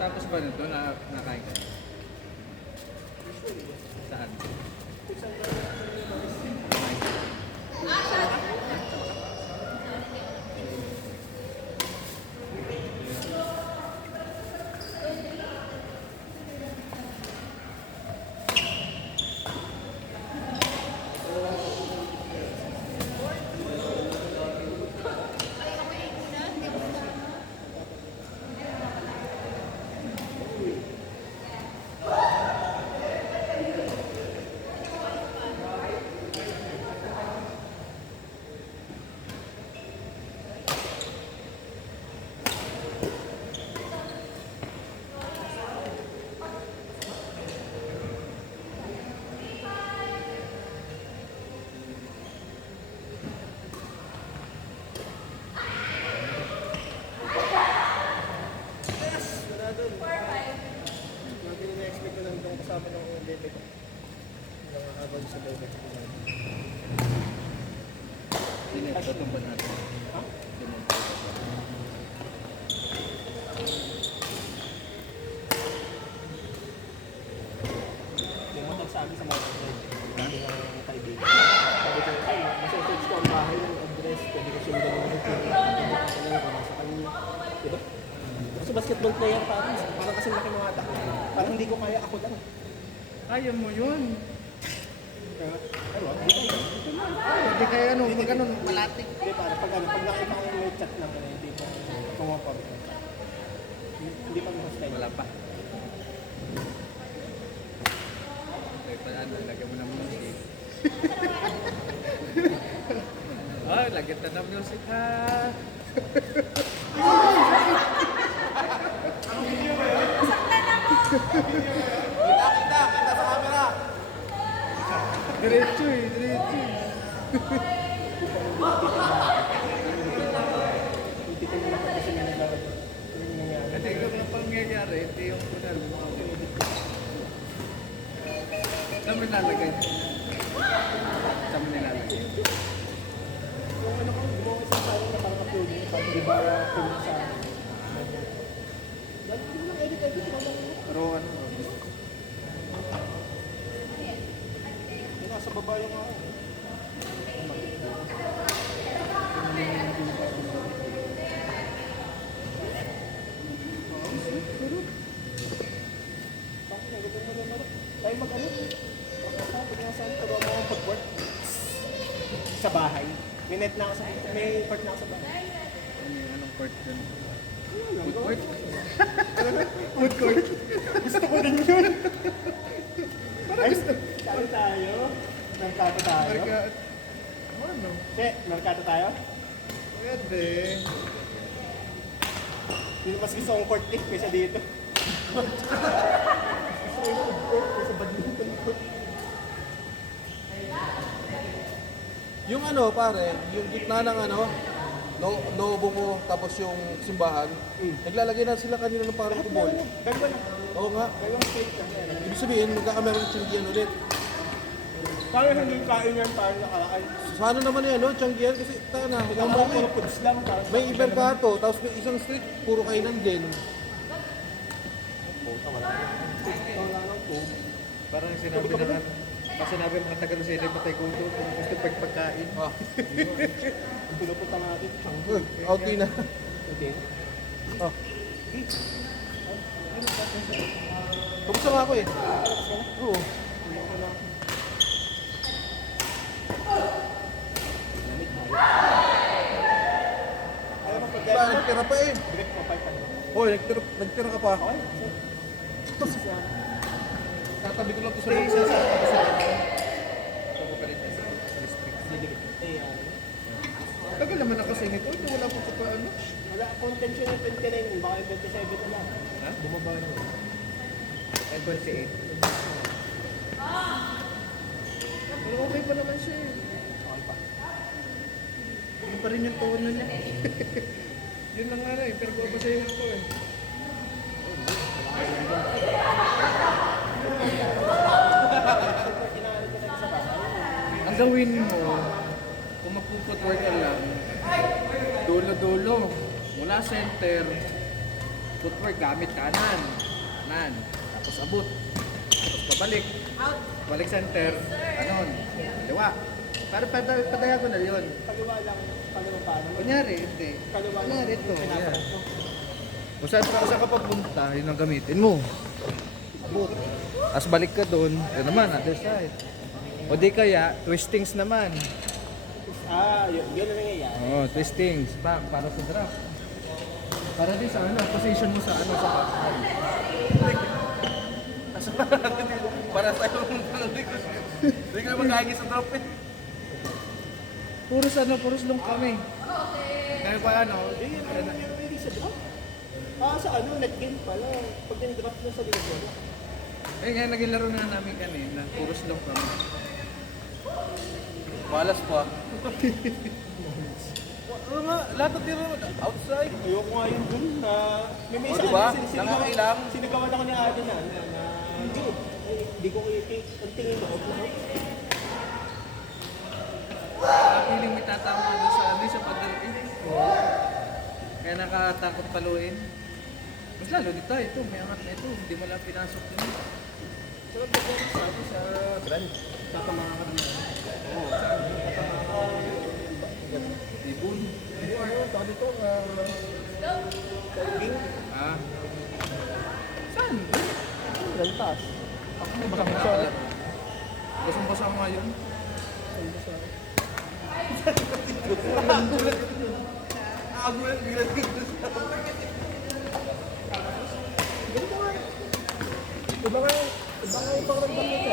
Pagkatapos ba nito, nakain ka? Saan? Ito ba natin? Ha? Pumunta sa amin sa mga kaibigan. Sabi ko, ay, message ko ang bahay ng address. Pwede ko sundan mo yung sa kanya. Diba? Kasi basketball player parang kasi laki ng mata ko. Parang hindi ko kaya ako lang. Kaya mo yun. Ano? Hindi kaya ano, pag ganun, malatik. Hindi, pag nakita ko yung chat lang, hindi ko pumapag. Hindi pa mo-hostile. Wala pa. Okay, paano, lagyan mo ng music. Oh, lagyan na ng music ha. Kita sa camera! Diretso eh, diretso eh. Kasi kung ang pangyayari, hindi yung kunal. Saan mo nilalagay? Saan mo nilalagay? Yung ano ko, gumawa sa tayo na parang uploading, parang di ba film sa... Dahil ko lang edit, Pero ano? nasa baba yung ako. Tayo mag-ano? Sabi nga saan, pero ang mga pag-work sa bahay. May net na ako sa may part na ako sa bahay. Ano yung anong court dun? Food Court? Food court. Gusto ko din yun. Ay, saan tayo? Merkato tayo? Ano? Che, merkato tayo? Pwede. Hindi mas gusto kong court lift kaysa dito. Gusto ko yung food court kaysa badminton court. Yung ano pare, yung gitna ng ano, Novo mo, tapos yung simbahan, naglalagay na sila kanina ng parang kubol. Dalawa na. Oo nga. Dalawang plate lang yan. Ibig sabihin, magkakameron ng tiyanggihan ulit. Parang hindi kain yan, parang nakakaan. Sana naman yan, no? Tiyanggihan kasi tayo na. Yung mga puro foods lang. May iberkato, tapos may isang street, puro kainan din. Wala lang po. Parang sinabi na sinabi mga taga-Lucena, patay ko ito, kung gusto pagkain. Ah, Pinupunta natin. okay na. Okay. Oh. Kamusta nga ako eh? Oo. Alam mo pag Wala, nagtira pa eh. direct mo 500. Hoy, nagtira ka pa. Okay. Tatabi ko lang to sa Isa loob. sa tagal naman na kasi nito, ito wala pa pa ano. Wala akong tension yung 29, baka yung 27 na lang. Ha? Bumaba na. Ay, 28. Pero okay pa naman siya eh. Okay pa. Yun pa rin yung tono niya. Yun lang nga na eh, pero babasahin ako eh. Ang gawin mo, kung magpuputwork ka lang, dulo-dulo, mula center, Footwork, gamit kanan. Kanan. Tapos abot. Tapos pabalik. Balik center. Ganon. Kaliwa. Para padayagonal yun. Kaliwa lang, kaliwa paano? Kunyari, hindi. Kaliwa lang. Kunyari ito. Pinapalit mo. Kung saan ka papunta, yun ang gamitin mo. Abot. Tapos balik ka doon. Ito naman, other side. O di kaya, twistings naman. Yun na nangyayari. Oh, twistings. Para sa drop. Para din sa ano, position mo sa ano, sa backhand. Para sa iyo, hindi ka magkagis sa drop eh. Puros long kami. Kaya pa ano, Pwede sa drop? Sa ano, net game pala. Pag nag-drop na sa likod mo. eh nga naging laro na namin kanina, puros long kami. Balas pa. Ano nga, lahat ng tiro outside. Ayoko nga yun dun na... May O, diba? Nakakailang. Sinigawan ako ni Ate na hindi ko kikik. Ang tingin mo, Piling may tatama doon sa ano sa pagdating. Kaya nakatakot paluin. Mas lalo dito, ito, may angat na ito. Hindi mo lang pinasok dun. sarap na po sabi sa brand. Tatama ka naman. Ibon. Saka dito, Kalbing. Ah. Saan? Lantas. Ako may basang basa. Basang-basa nga yun. Agulat bilang dito sa... Iba nga yung pangramdam nito.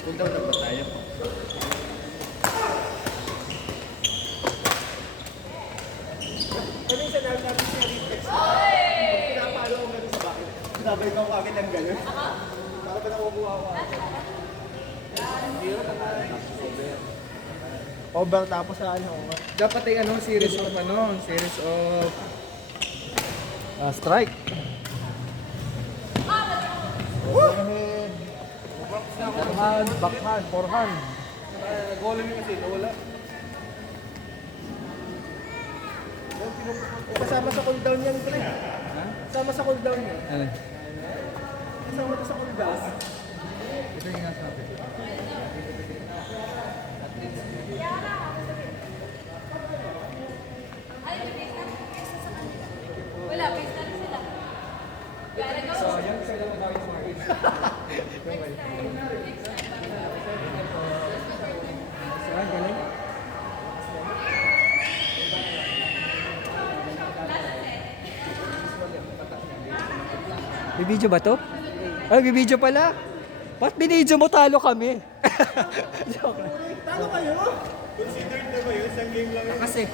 Cool down na ba tayo? Ano yung sanabi natin siya reflex na? Pag pinapalo ko gano'n sa bakit, sabay ko agad ng gano'n. Para ba nakukuha ko agad? Over tapos sa ano? Dapat ay ano, series of strike. Overhead. Backhand, forehand. Goal niyo kasi nawala. Kasama sa cooldown yan, pre. Ha? Kasama sa cooldown yan. Ano? Kasama to sa cooldown. Ito yung nga sabi. Wala, base na rin sila. Gotta go. May video ba to? Ay, may video pala. Ba't binidyo mo talo kami? Talo kayo? Considered na ba yun? Isang game lang yun. Kasi.